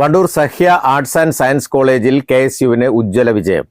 Wandoor Sahya arts and science കോളേജിൽ K S യുവിന് ഉജ്ജ്വല വിജയം.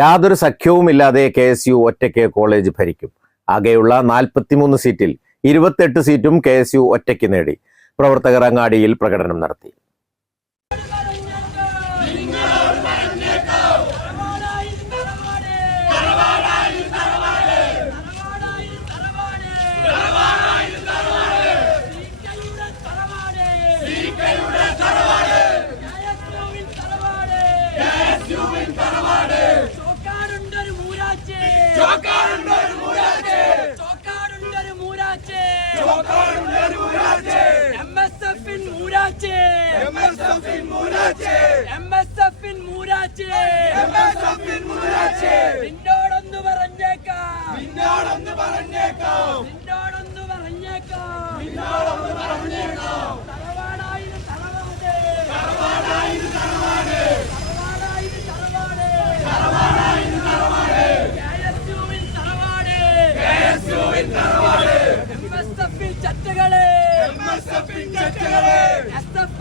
യാതൊരു സഖ്യവുമില്ലാതെ കെ എസ് യു ഒറ്റയ്ക്ക് കോളേജ് ഭരിക്കും. ആകെയുള്ള നാൽപ്പത്തിമൂന്ന് സീറ്റിൽ ഇരുപത്തെട്ട് സീറ്റും കെ എസ് യു ഒറ്റയ്ക്ക് നേടി. പ്രവർത്തകർ അങ്ങാടിയിൽ പ്രകടനം നടത്തി. നിന്നോടൊന്ന് പറഞ്ഞേക്കാം.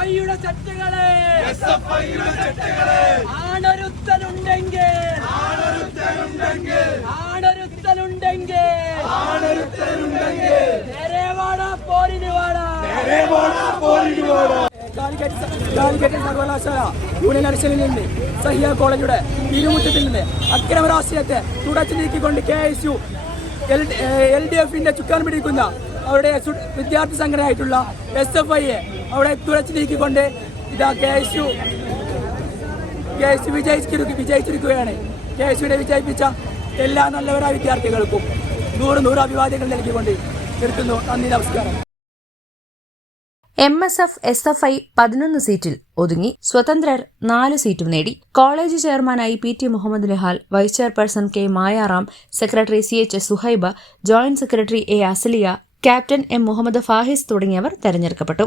SFI യുടെ ചർച്ചകൾ. ആണൊരുത്തനുണ്ടെങ്കിൽ. ആണൊരുത്തനുണ്ടെങ്കിൽ. നേരെ വാടാ. പോരിന് വാടാ. കാലിക്കറ്റ് സർവകലാശാല യൂണിയൻ ഇലക്ഷനിൽ നിന്ന് സഹിയ കോളേജുടെ ഇരുമുറ്റത്തിൽ നിന്ന് അക്രമ രാഷ്ട്രീയത്തെ തുടച്ചു നീക്കിക്കൊണ്ട് K S U L D എഫിന്റെ ചുക്കാൻ പിടിക്കുന്ന അവരുടെ വിദ്യാർത്ഥി സംഘടനയായിട്ടുള്ള എസ് എഫ് ഐയെ അവിടെ തുടച്ചു നീക്കിക്കൊണ്ട് ഇതാ K S U K S U വിജയിച്ചിരിക്കുക വിജയിച്ചിരിക്കുകയാണ്. കെ എസ് യുവിനെ വിജയിപ്പിച്ച എല്ലാ നല്ലവരായ വിദ്യാർത്ഥികൾക്കും നൂറ് നൂറ് അഭിവാദ്യങ്ങൾ നൽകിക്കൊണ്ട് നിർത്തുന്നു. നന്ദി നമസ്കാരം. M S F S F I പതിനൊന്ന് സീറ്റിൽ ഒതുങ്ങി. സ്വതന്ത്രർ നാല് സീറ്റും നേടി. കോളേജ് ചെയർമാനായി P T Muhammad Nihal vice chairperson K Mayaram secretary C H Suhaiba joint secretary A Asaliya captain M Muhammad Fahis തുടങ്ങിയവർ തെരഞ്ഞെടുക്കപ്പെട്ടു.